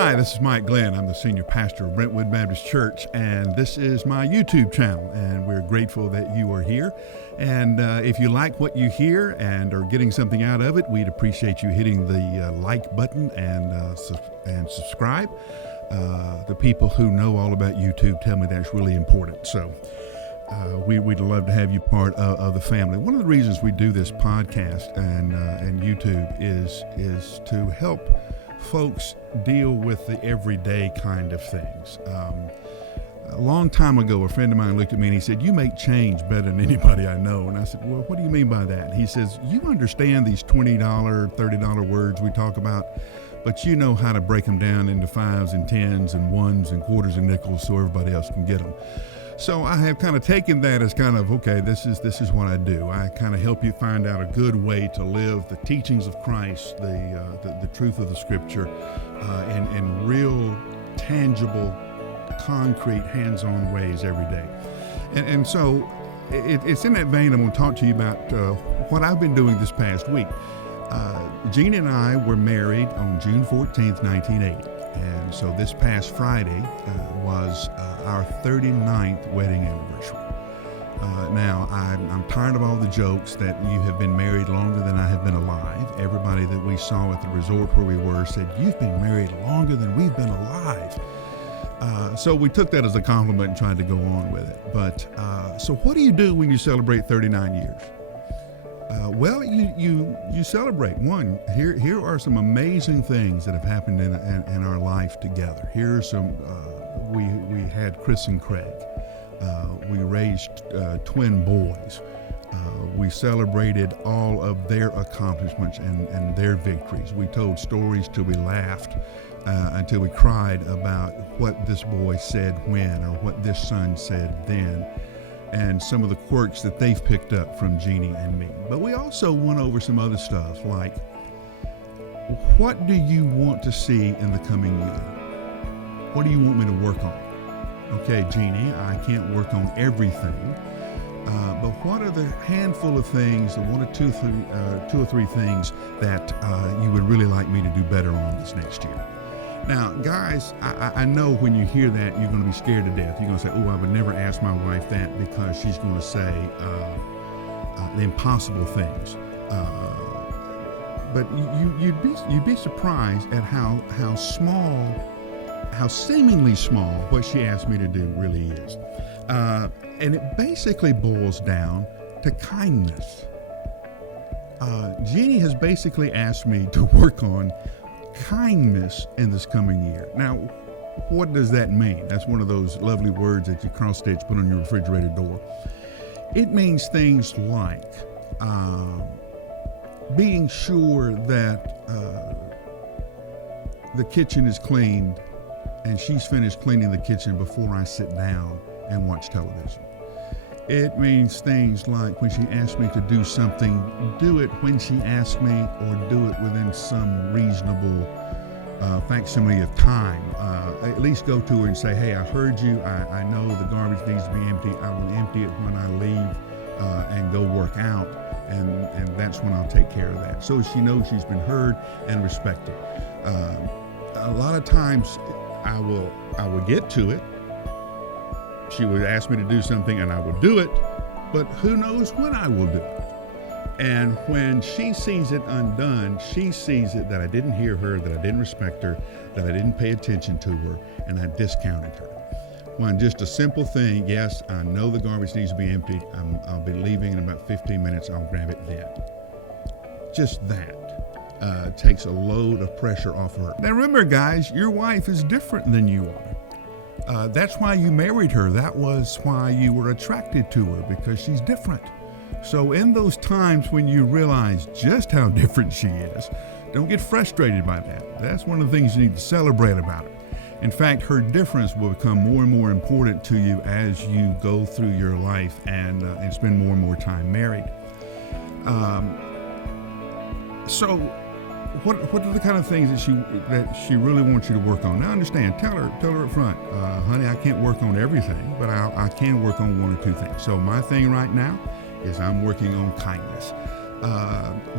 Hi, this is Mike Glenn. I'm the senior pastor of Brentwood Baptist Church, and this is my YouTube channel, and we're grateful that you are here. And if you like what you hear and are getting something out of it, we'd appreciate you hitting the like button and subscribe. The people who know all about YouTube tell me that's really important. So we'd love to have you part of the family. One of the reasons we do this podcast and YouTube is to help folks deal with the everyday kind of things. A long time ago, a friend of mine looked at me and he said, "You make change better than anybody I know." And I said, "Well, what do you mean by that?" He says, "You understand these $20, $30 words we talk about, but you know how to break them down into fives and tens and ones and quarters and nickels so everybody else can get them." So I have kind of taken that as kind of, okay, this is what I do. I kind of help you find out a good way to live the teachings of Christ, the truth of the Scripture, in real, tangible, concrete, hands-on ways every day. And so it's in that vein I'm going to talk to you about what I've been doing this past week. Jeannie and I were married on June 14th, 1980. And so this past Friday was our 39th wedding anniversary. Now, I'm tired of all the jokes that you have been married longer than I have been alive. Everybody that we saw at the resort where we were said, "You've been married longer than we've been alive." So we took that as a compliment and tried to go on with it. But so what do you do when you celebrate 39 years? Well, you celebrate. One, here are some amazing things that have happened in our life together. Here's some, we had Chris and Craig. We raised twin boys. We celebrated all of their accomplishments and their victories. We told stories till we laughed, until we cried about what this boy said when, or what this son said then, and some of the quirks that they've picked up from Jeannie and me. But we also went over some other stuff, like, what do you want to see in the coming year? What do you want me to work on? Okay, Jeannie, I can't work on everything, but what are the handful of things, the two or three things that you would really like me to do better on this next year? Now, guys, I know when you hear that, you're going to be scared to death. You're going to say, "Oh, I would never ask my wife that because she's going to say the impossible things." But you'd be surprised at how small, how seemingly small what she asked me to do really is. And it basically boils down to kindness. Jeannie has basically asked me to work on kindness in this coming year. Now, what does that mean? That's one of those lovely words that you cross-stitch, put on your refrigerator door. It means things like being sure that the kitchen is cleaned and she's finished cleaning the kitchen before I sit down and watch television. It means things like when she asks me to do something, do it when she asks me, or do it within some reasonable facsimile of time. At least go to her and say, "Hey, I heard you. I know the garbage needs to be empty. I will empty it when I leave and go work out, and that's when I'll take care of that." So she knows she's been heard and respected. A lot of times I will get to it. She would ask me to do something and I would do it, but who knows when I will do it. And when she sees it undone, she sees it that I didn't hear her, that I didn't respect her, that I didn't pay attention to her, and I discounted her. When just a simple thing, yes, I know the garbage needs to be emptied. I'll be leaving in about 15 minutes. I'll grab it then. Just that takes a load of pressure off her. Now remember, guys, your wife is different than you are. That's why you married her. That was why you were attracted to her, because she's different. So in those times when you realize just how different she is, don't get frustrated by that. That's one of the things you need to celebrate about her. In fact, her difference will become more and more important to you as you go through your life and spend more and more time married. So what are the kind of things that she really wants you to work on? Now understand, tell her up front, "Honey, I can't work on everything, but I can work on one or two things." So my thing right now is I'm working on kindness.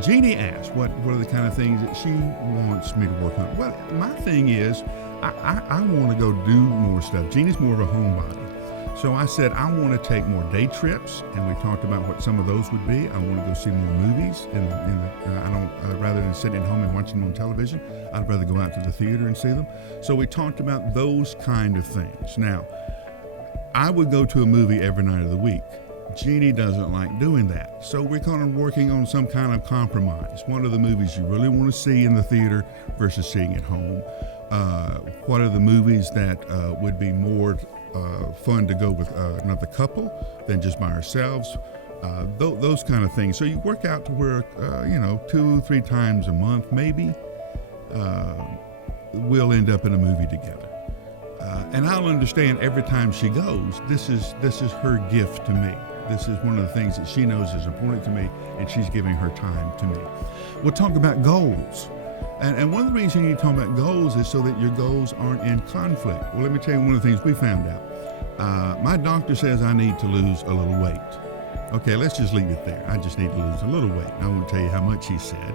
Jeannie asked, what are the kind of things that she wants me to work on? Well, my thing is, I want to go do more stuff. Jeannie's more of a homebody. So I said, I want to take more day trips, and we talked about what some of those would be. I want to go see more movies, rather than sitting at home and watching them on television. I'd rather go out to the theater and see them. So we talked about those kind of things. Now, I would go to a movie every night of the week. Jeannie doesn't like doing that. So we're kind of working on some kind of compromise. What are the movies you really want to see in the theater versus seeing at home? What are the movies that would be more fun to go with another couple than just by ourselves? Those kind of things. So you work out to where, 2-3 times a month, maybe, we'll end up in a movie together. And I'll understand every time she goes, this is her gift to me. This is one of the things that she knows is important to me, and she's giving her time to me. We'll talk about goals. And one of the reasons you need to talk about goals is so that your goals aren't in conflict. Well, let me tell you one of the things we found out. My doctor says I need to lose a little weight. Okay, let's just leave it there. I just need to lose a little weight. I won't tell you how much he said.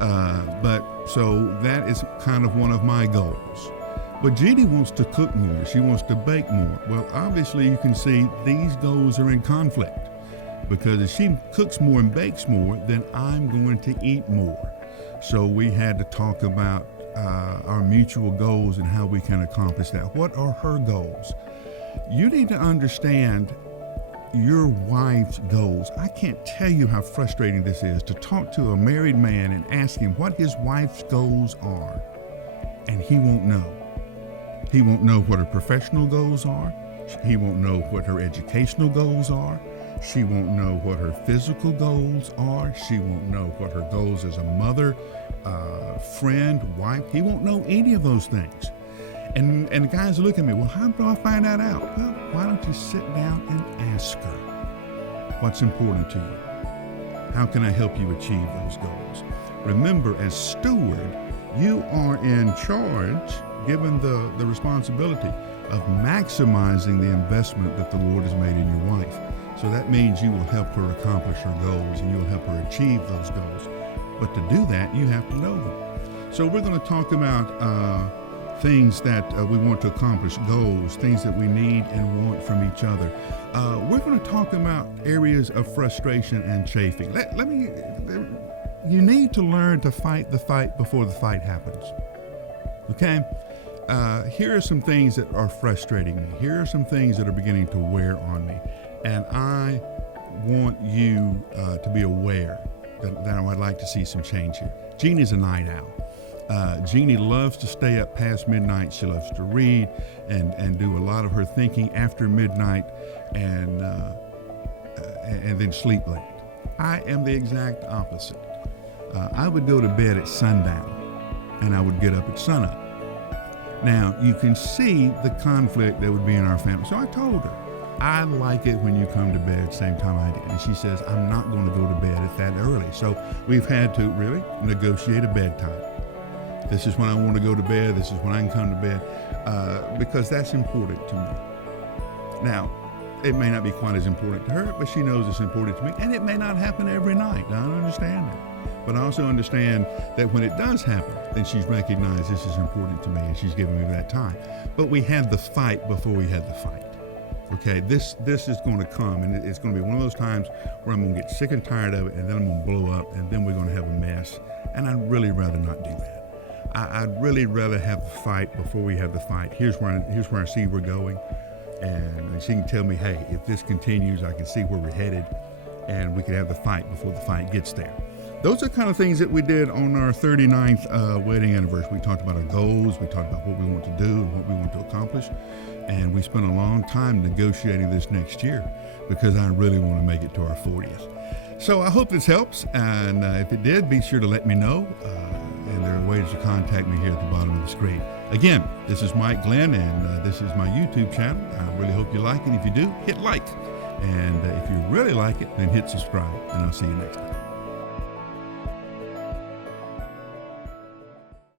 But so that is kind of one of my goals. But Jeannie wants to cook more. She wants to bake more. Well, obviously you can see these goals are in conflict, because if she cooks more and bakes more, then I'm going to eat more. So we had to talk about our mutual goals and how we can accomplish that. What are her goals? You need to understand your wife's goals. I can't tell you how frustrating this is to talk to a married man and ask him what his wife's goals are, and he won't know. He won't know what her professional goals are. He won't know what her educational goals are. She won't know what her physical goals are. She won't know what her goals as a mother, friend, wife. He won't know any of those things. And the guys look at me, well, how do I find that out? Well, why don't you sit down and ask her what's important to you? How can I help you achieve those goals? Remember, as steward, you are in charge, given the responsibility of maximizing the investment that the Lord has made in your wife. So that means you will help her accomplish her goals, and you will help her achieve those goals. But to do that, you have to know them. So we're going to talk about things that we want to accomplish, goals, things that we need and want from each other. We're going to talk about areas of frustration and chafing. You need to learn to fight the fight before the fight happens. Okay? Here are some things that are frustrating me. Here are some things that are beginning to wear on me. And I want you to be aware that I would like to see some change here. Jeannie's a night owl. Jeannie loves to stay up past midnight. She loves to read and do a lot of her thinking after midnight and then sleep late. I am the exact opposite. I would go to bed at sundown and I would get up at sunup. Now, you can see the conflict that would be in our family. So I told her, I like it when you come to bed same time I do. And she says, I'm not going to go to bed at that early. So we've had to really negotiate a bedtime. This is when I want to go to bed. This is when I can come to bed, because that's important to me. Now, it may not be quite as important to her, but she knows it's important to me. And it may not happen every night. I understand that. But I also understand that when it does happen, then she's recognized this is important to me, and she's giving me that time. But we had the fight before we had the fight. Okay, this is going to come, and it's going to be one of those times where I'm going to get sick and tired of it, and then I'm going to blow up, and then we're going to have a mess. And I'd really rather not do that. I'd really rather have the fight before we have the fight. Here's where I see we're going, and she can tell me, hey, if this continues, I can see where we're headed, and we can have the fight before the fight gets there. Those are kind of things that we did on our 39th wedding anniversary. We talked about our goals. We talked about what we want to do and what we want to accomplish. And we spent a long time negotiating this next year because I really want to make it to our 40th. So I hope this helps. And if it did, be sure to let me know. And there are ways to contact me here at the bottom of the screen. Again, this is Mike Glenn, and this is my YouTube channel. I really hope you like it. If you do, hit like. And if you really like it, then hit subscribe. And I'll see you next time.